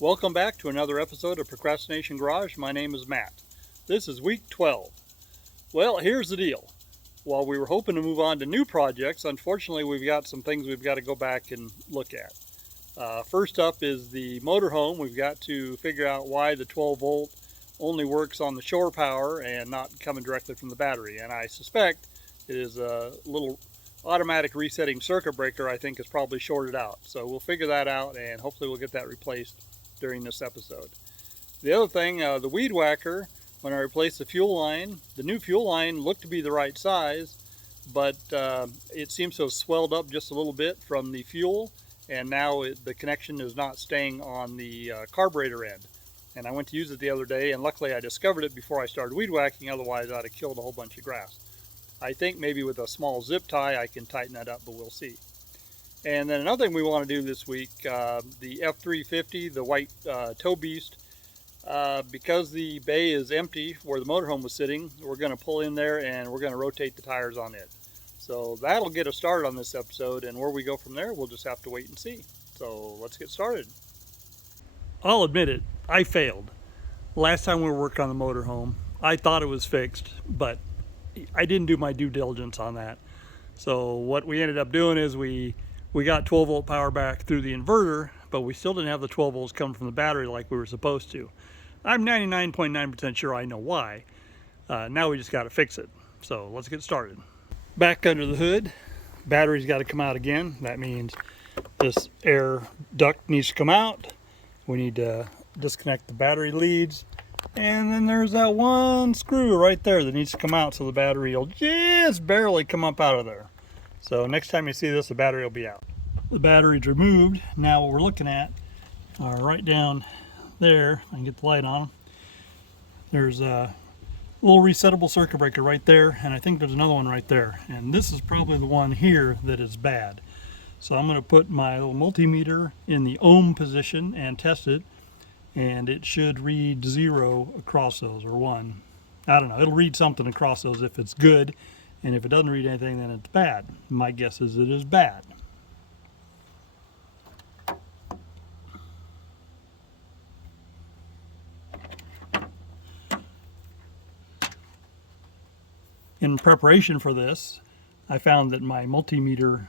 Welcome back to another episode of Procrastination Garage. My name is Matt. This is week 12. Well, here's the deal. While we were hoping to move on to new projects, unfortunately we've got some things we've got to go back and look at. First up is the motorhome. We've got to figure out why the 12 volt only works on the shore power and not coming directly from the battery. And I suspect it is a little automatic resetting circuit breaker I think is probably shorted out. So we'll figure that out and hopefully we'll get that replaced during this episode. The other thing, the weed whacker, when I replaced the fuel line, the new fuel line looked to be the right size, but it seems to have swelled up just a little bit from the fuel, and now the connection is not staying on the carburetor end. And I went to use it the other day, and luckily I discovered it before I started weed whacking, otherwise I'd have killed a whole bunch of grass. I think maybe with a small zip tie I can tighten that up, but we'll see. And then another thing we want to do this week, the F350, the white tow beast, because the bay is empty where the motorhome was sitting, we're going to pull in there and we're going to rotate the tires on it. So that'll get us started on this episode, and where we go from there, we'll just have to wait and see. So let's get started. I'll admit it, I failed. Last time we were working on the motorhome, I thought it was fixed, but I didn't do my due diligence on that. So what we ended up doing is we got 12 volt power back through the inverter, but we still didn't have the 12 volts coming from the battery like we were supposed to. I'm 99.9% sure I know why. Now we just got to fix it. So let's get started. Back under the hood, battery's got to come out again. That means this air duct needs to come out. We need to disconnect the battery leads. And then there's that one screw right there that needs to come out so the battery will just barely come up out of there. So next time you see this, the battery will be out. The battery's removed. Now what we're looking at are right down there. I can get the light on them. There's a little resettable circuit breaker right there, and I think there's another one right there. And this is probably the one here that is bad. So I'm going to put my little multimeter in the ohm position and test it. And it should read 0 across those, or 1. I don't know. It'll read something across those if it's good. And if it doesn't read anything, then it's bad. My guess is it is bad. In preparation for this, I found that my multimeter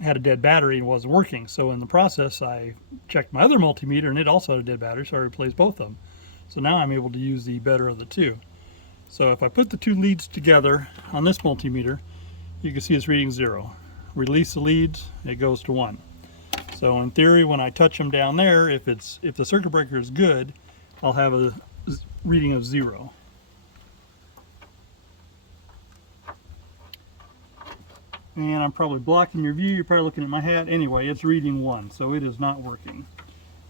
had a dead battery and wasn't working. So in the process, I checked my other multimeter and it also had a dead battery, so I replaced both of them. So now I'm able to use the better of the two. So if I put the two leads together on this multimeter, you can see it's reading 0. Release the leads, it goes to 1. So in theory, when I touch them down there, if the circuit breaker is good, I'll have a reading of 0. And I'm probably blocking your view. You're probably looking at my hat. Anyway, it's reading 1, so it is not working.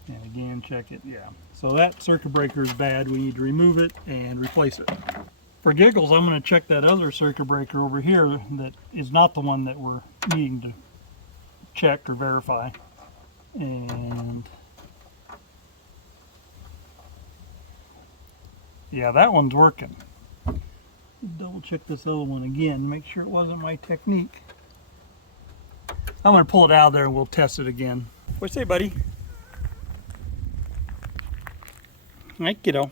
And again, check it. Yeah. So that circuit breaker is bad. We need to remove it and replace it. For giggles, I'm going to check that other circuit breaker over here that is not the one that we're needing to check or verify. And yeah, that one's working. Double check this other one again, make sure it wasn't my technique. I'm going to pull it out of there and we'll test it again. What you say, buddy? Hi, kiddo.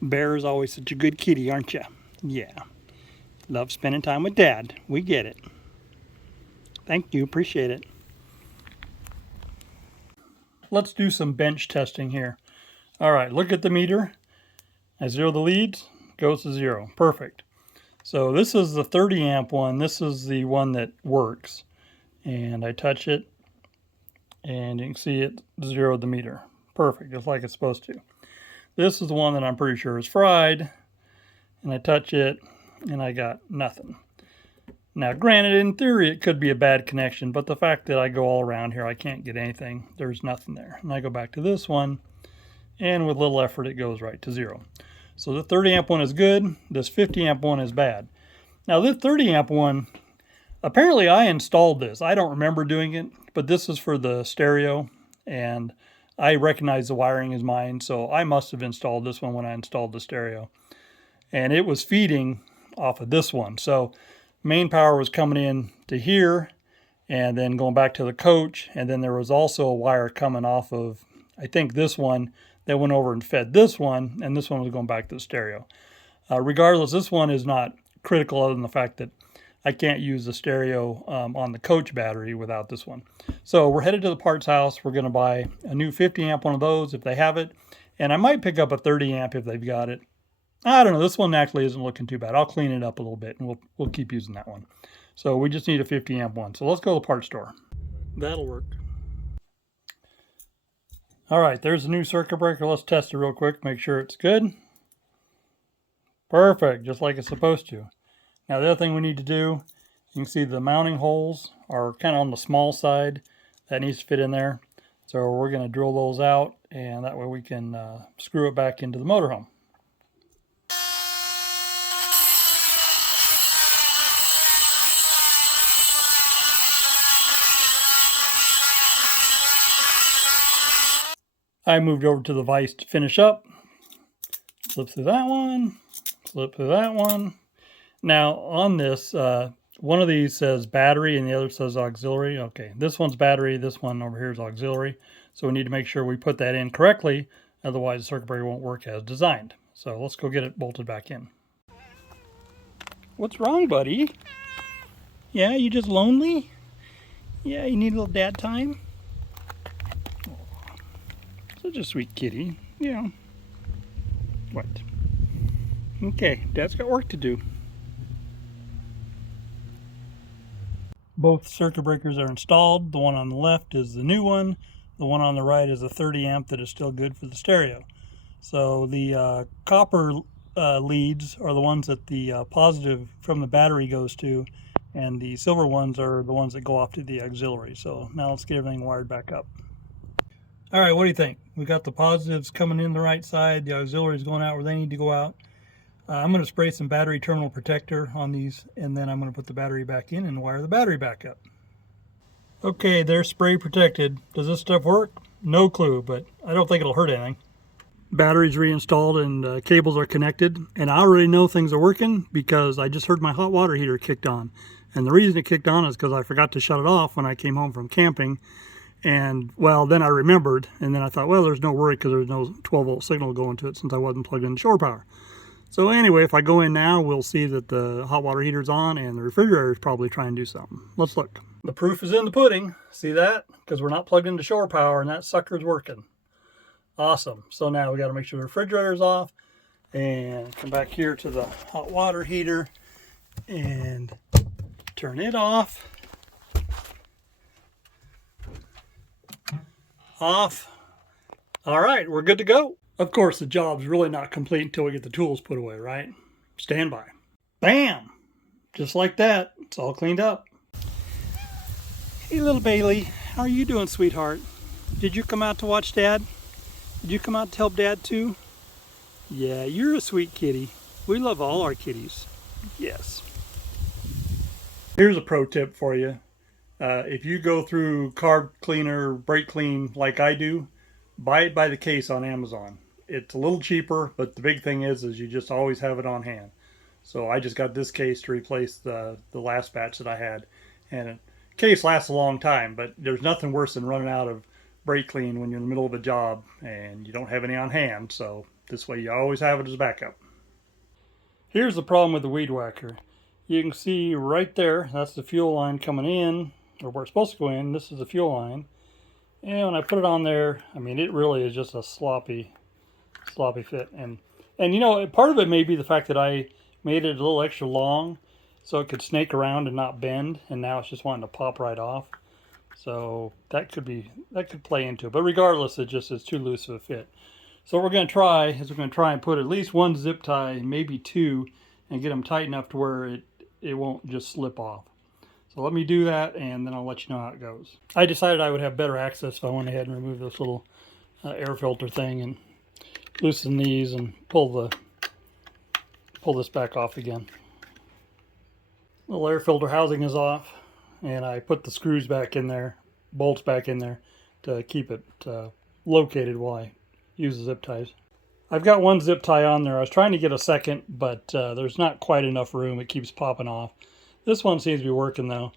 Bear is always such a good kitty, aren't you? Yeah. Love spending time with Dad. We get it. Thank you. Appreciate it. Let's do some bench testing here. All right, look at the meter. I zero the leads, goes to 0. Perfect. So this is the 30 amp one. This is the one that works. And I touch it, and you can see it zeroed the meter. Perfect, just like it's supposed to. This is the one that I'm pretty sure is fried. And I touch it, and I got nothing. Now, granted, in theory, it could be a bad connection, but the fact that I go all around here, I can't get anything. There's nothing there. And I go back to this one, and with little effort, it goes right to 0. So the 30 amp one is good. This 50 amp one is bad. Now, this 30 amp one, apparently I installed this. I don't remember doing it, but this is for the stereo, and I recognize the wiring is mine, so I must have installed this one when I installed the stereo. And it was feeding off of this one. So main power was coming in to here, and then going back to the coach, and then there was also a wire coming off of, I think, this one that went over and fed this one, and this one was going back to the stereo. Regardless, this one is not critical other than the fact that I can't use the stereo on the coach battery without this one. So we're headed to the parts house. We're going to buy a new 50 amp one of those if they have it, and I might pick up a 30 amp if they've got it. I don't know. This one actually isn't looking too bad. I'll clean it up a little bit, and we'll keep using that one. So we just need a 50 amp one. So let's go to the parts store. That'll work. All right, there's a new circuit breaker. Let's test it real quick, make sure it's good. Perfect, just like it's supposed to. Now the other thing we need to do, you can see the mounting holes are kind of on the small side. That needs to fit in there. So we're going to drill those out, and that way we can screw it back into the motorhome. I moved over to the vise to finish up. Flip through that one, flip through that one. Now on this, one of these says battery and the other says auxiliary. Okay, this one's battery, this one over here is auxiliary. So we need to make sure we put that in correctly, otherwise the circuit breaker won't work as designed. So let's go get it bolted back in. What's wrong, buddy? Yeah, you just lonely? Yeah, you need a little dad time? Such a sweet kitty. Yeah. What? Okay, Dad's got work to do. Both circuit breakers are installed. The one on the left is the new one. The one on the right is a 30 amp that is still good for the stereo. So the copper leads are the ones that the positive from the battery goes to, and the silver ones are the ones that go off to the auxiliary. So now let's get everything wired back up. All right, what do you think? We got the positives coming in the right side, the auxiliaries going out where they need to go out. I'm going to spray some battery terminal protector on these, and then I'm going to put the battery back in and wire the battery back up. Okay, they're spray protected. Does this stuff work? No clue, but I don't think it'll hurt anything. Batteries reinstalled and cables are connected, and I already know things are working because I just heard my hot water heater kicked on. And the reason it kicked on is because I forgot to shut it off when I came home from camping. And, well, then I remembered, and then I thought, well, there's no worry because there's no 12-volt signal going to it since I wasn't plugged into shore power. So anyway, if I go in now, we'll see that the hot water heater's on and the refrigerator is probably trying to do something. Let's look. The proof is in the pudding. See that? Because we're not plugged into shore power and that sucker's working. Awesome. So now we got to make sure the refrigerator's off and come back here to the hot water heater and turn it off. Off. All right, we're good to go. Of course, the job's really not complete until we get the tools put away, right? Stand by. Bam! Just like that, it's all cleaned up. Hey, little Bailey, how are you doing, sweetheart? Did you come out to watch Dad? Did you come out to help Dad too? Yeah, you're a sweet kitty. We love all our kitties. Yes. Here's a pro tip for you. If you go through carb cleaner, brake clean like I do, buy it by the case on Amazon. It's a little cheaper, but the big thing is you just always have it on hand. So I just got this case to replace the last batch that I had. And the case lasts a long time, but there's nothing worse than running out of brake clean when you're in the middle of a job and you don't have any on hand. So this way you always have it as backup. Here's the problem with the weed whacker. You can see right there, that's the fuel line coming in, or where it's supposed to go in. This is the fuel line. And when I put it on there, I mean, it really is just a sloppy fit. And you know, part of it may be the fact that I made it a little extra long so it could snake around and not bend, and now it's just wanting to pop right off. So that could play into it. But regardless, it just is too loose of a fit. So what we're going to try is we're going to try and put at least one zip tie, maybe two, and get them tight enough to where it won't just slip off. So let me do that, and then I'll let you know how it goes. I decided I would have better access, so I went ahead and removed this little air filter thing and loosen these and pull this back off again. Little air filter housing is off, and I put the screws back in there, bolts back in there to keep it located while I use the zip ties. I've got one zip tie on there. I was trying to get a second, but there's not quite enough room. It keeps popping off. This one seems to be working though.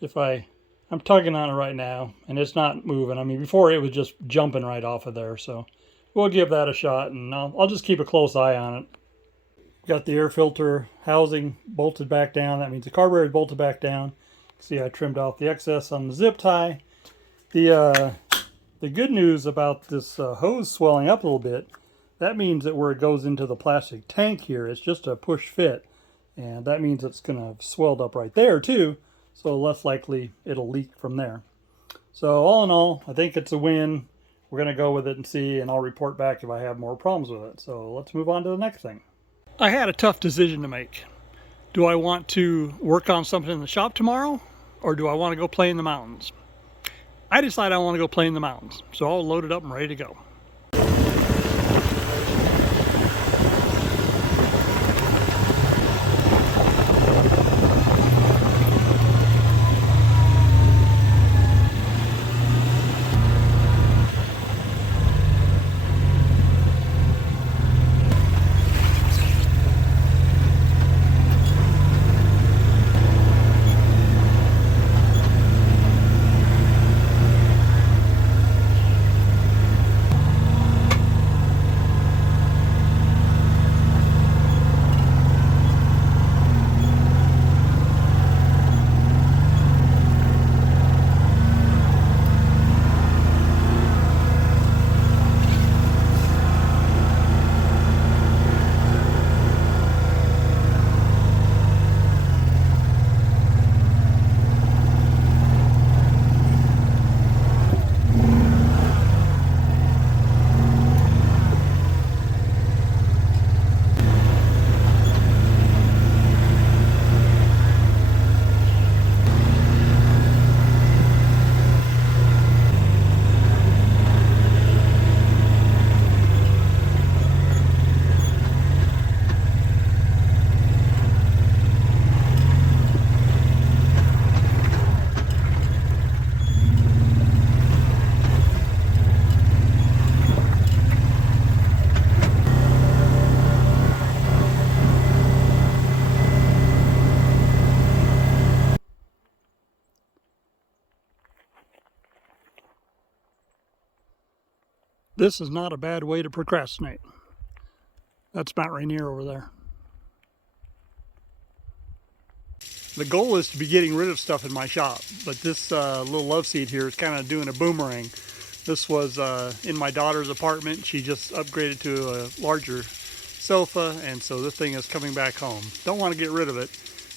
If I I'm tugging on it right now, and it's not moving. I mean, before it was just jumping right off of there, so we'll give that a shot, and I'll just keep a close eye on it. Got the air filter housing bolted back down. That means the carburetor is bolted back down. See, I trimmed off the excess on the zip tie. The good news about this hose swelling up a little bit, that means that where it goes into the plastic tank here, it's just a push fit. And that means it's going to have swelled up right there too, so less likely it'll leak from there. So all in all, I think it's a win. We're going to go with it and see, and I'll report back if I have more problems with it. So let's move on to the next thing. I had a tough decision to make. Do I want to work on something in the shop tomorrow, or do I want to go play in the mountains? I decided I want to go play in the mountains, so I'll load it up and ready to go. This is not a bad way to procrastinate. That's Matt Rainier over there. The goal is to be getting rid of stuff in my shop, but this little love seat here is kind of doing a boomerang. This was in my daughter's apartment. She just upgraded to a larger sofa, and so this thing is coming back home. Don't want to get rid of it,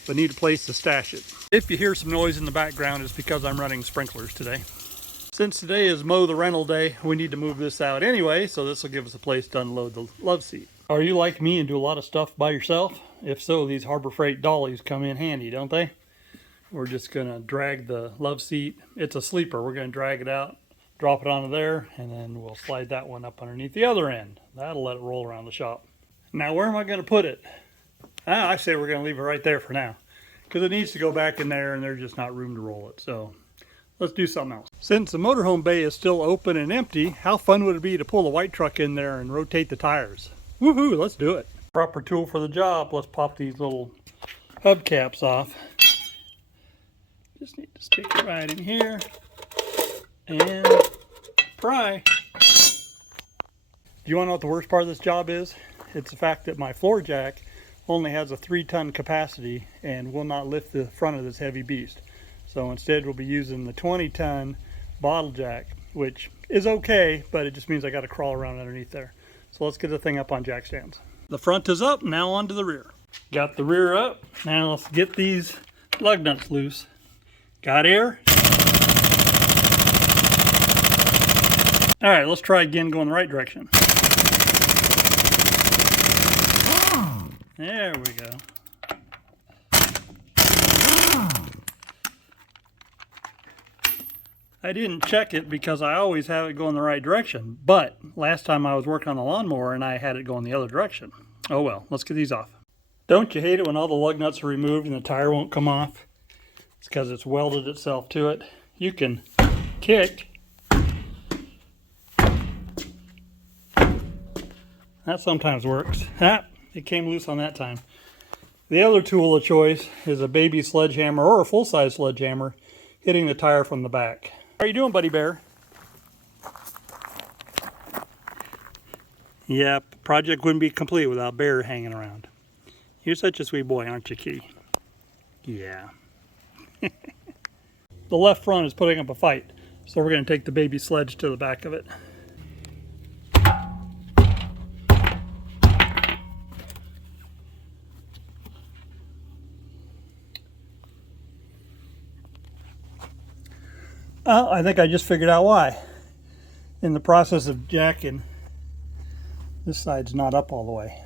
but need a place to stash it. If you hear some noise in the background, it's because I'm running sprinklers today. Since today is mow the rental day, we need to move this out anyway, so this will give us a place to unload the love seat. Are you like me and do a lot of stuff by yourself? If so, these Harbor Freight dollies come in handy, don't they? We're just going to drag the love seat. It's a sleeper. We're going to drag it out, drop it onto there, and then we'll slide that one up underneath the other end. That'll let it roll around the shop. Now, where am I going to put it? I say we're going to leave it right there for now, because it needs to go back in there and there's just not room to roll it. So let's do something else. Since the motorhome bay is still open and empty, how fun would it be to pull the white truck in there and rotate the tires? Woohoo, let's do it. Proper tool for the job. Let's pop these little hubcaps off. Just need to stick it right in here and pry. Do you want to know what the worst part of this job is? It's the fact that my floor jack only has a 3-ton capacity and will not lift the front of this heavy beast. So instead we'll be using the 20-ton bottle jack, which is okay, but it just means I got to crawl around underneath there. So let's get the thing up on jack stands. The front is up, now onto the rear. Got the rear up, now let's get these lug nuts loose. Got air? Alright, let's try again going the right direction. There we go. I didn't check it because I always have it going the right direction, but last time I was working on the lawnmower and I had it going the other direction. Oh well, let's get these off. Don't you hate it when all the lug nuts are removed and the tire won't come off? It's because it's welded itself to it. You can kick. That sometimes works. It came loose on that time. The other tool of choice is a baby sledgehammer or a full-size sledgehammer, hitting the tire from the back. How are you doing, buddy bear? Yep, project wouldn't be complete without Bear hanging around. You're such a sweet boy, aren't you, Key? Yeah. The left front is putting up a fight, so we're going to take the baby sledge to the back of it. I think I just figured out why. In the process of jacking, this side's not up all the way.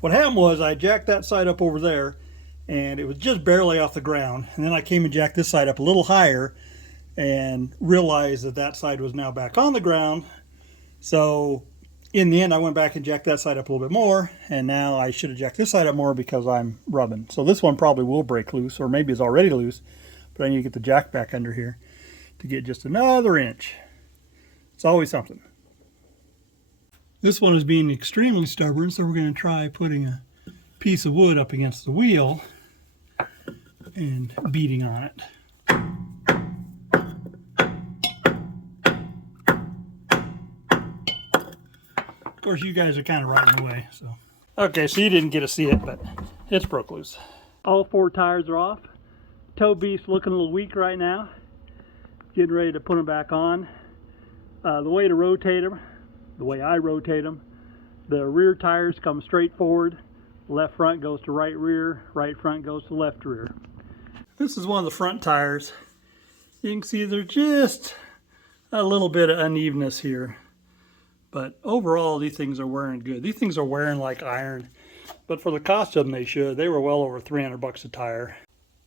What happened was I jacked that side up over there, and it was just barely off the ground. And then I came and jacked this side up a little higher and realized that that side was now back on the ground. So in the end, I went back and jacked that side up a little bit more, and now I should have jacked this side up more because I'm rubbing. So this one probably will break loose, or maybe it's already loose, but I need to get the jack back under here to get just another inch. It's always something. This one is being extremely stubborn, so we're going to try putting a piece of wood up against the wheel and beating on it. Of course, you guys are kind of right in the way. So, okay, so you didn't get to see it, but it's broke loose. All 4 tires are off. Toe beast looking a little weak right now. Getting ready to put them back on. The way to rotate them, the way I rotate them, the rear tires come straight forward, left front goes to right rear, right front goes to left rear. This is one of the front tires. You can see there's just a little bit of unevenness here, but overall these things are wearing good. These things are wearing like iron, but for the cost of them they should. They were well over 300 bucks a tire.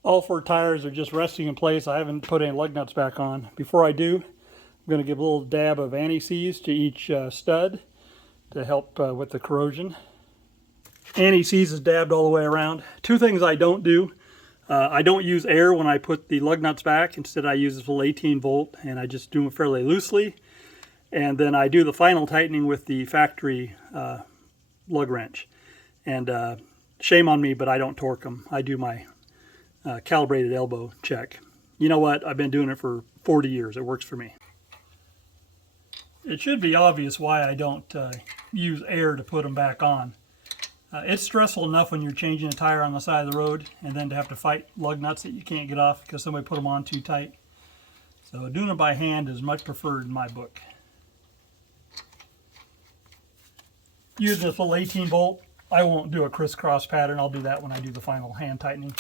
All 4 tires are just resting in place. I haven't put any lug nuts back on. Before I do, I'm going to give a little dab of anti-seize to each stud to help with the corrosion. Anti-seize is dabbed all the way around. 2 things I don't do. I don't use air when I put the lug nuts back. Instead I use this little 18 volt and I just do them fairly loosely. And then I do the final tightening with the factory lug wrench. And shame on me, but I don't torque them. I do my calibrated elbow check. You know what? I've been doing it for 40 years. It works for me. It should be obvious why I don't use air to put them back on. It's stressful enough when you're changing a tire on the side of the road and then to have to fight lug nuts that you can't get off because somebody put them on too tight. So doing it by hand is much preferred in my book. Using this little 18 volt, I won't do a crisscross pattern. I'll do that when I do the final hand tightening.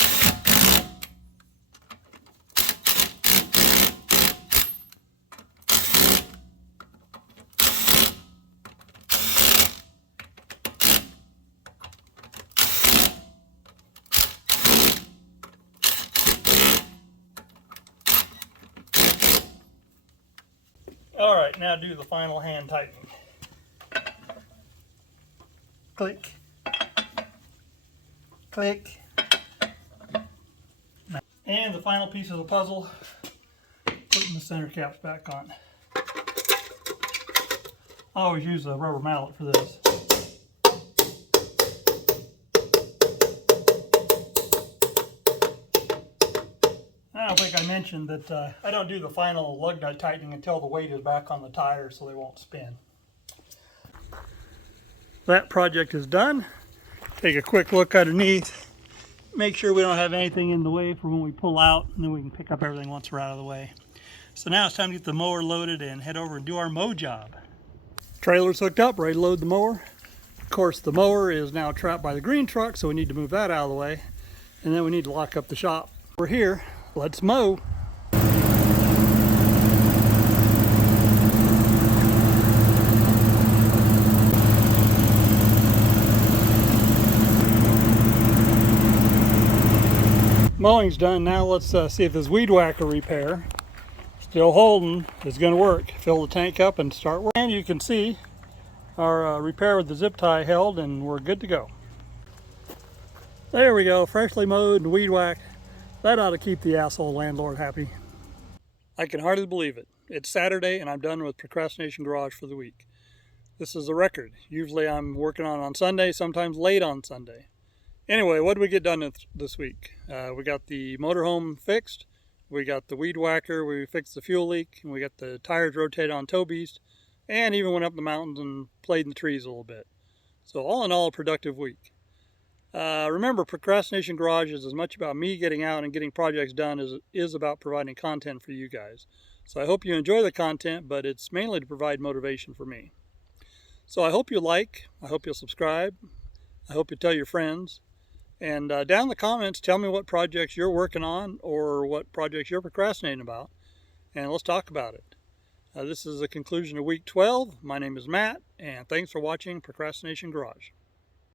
All right, now do the final hand tightening. Click. Click. And the final piece of the puzzle, putting the center caps back on. I always use a rubber mallet for this. I don't think I mentioned that I don't do the final lug nut tightening until the weight is back on the tire so they won't spin. That project is done. Take a quick look underneath. Make sure we don't have anything in the way for when we pull out, and then we can pick up everything once we're out of the way. So now it's time to get the mower loaded and head over and do our mow job. Trailer's hooked up, ready to load the mower. Of course, the mower is now trapped by the green truck, so we need to move that out of the way. And then we need to lock up the shop. We're here. Let's mow. Mowing's done. Now let's see if this weed whacker repair, still holding, is going to work. Fill the tank up and start working. And you can see our repair with the zip tie held, and we're good to go. There we go, freshly mowed and weed whacked. That ought to keep the asshole landlord happy. I can hardly believe it. It's Saturday and I'm done with Procrastination Garage for the week. This is a record. Usually I'm working on Sunday, sometimes late on Sunday. Anyway, what did we get done this week? We got the motorhome fixed. We got the weed whacker, we fixed the fuel leak, and we got the tires rotated on Tow Beast, and even went up the mountains and played in the trees a little bit. So all in all, a productive week. Remember, Procrastination Garage is as much about me getting out and getting projects done as it is about providing content for you guys. So I hope you enjoy the content, but it's mainly to provide motivation for me. So I hope you like, I hope you'll subscribe, I hope you tell your friends, and down in the comments tell me what projects you're working on or what projects you're procrastinating about, and let's talk about it. This is the conclusion of week 12. My name is Matt, and thanks for watching Procrastination Garage.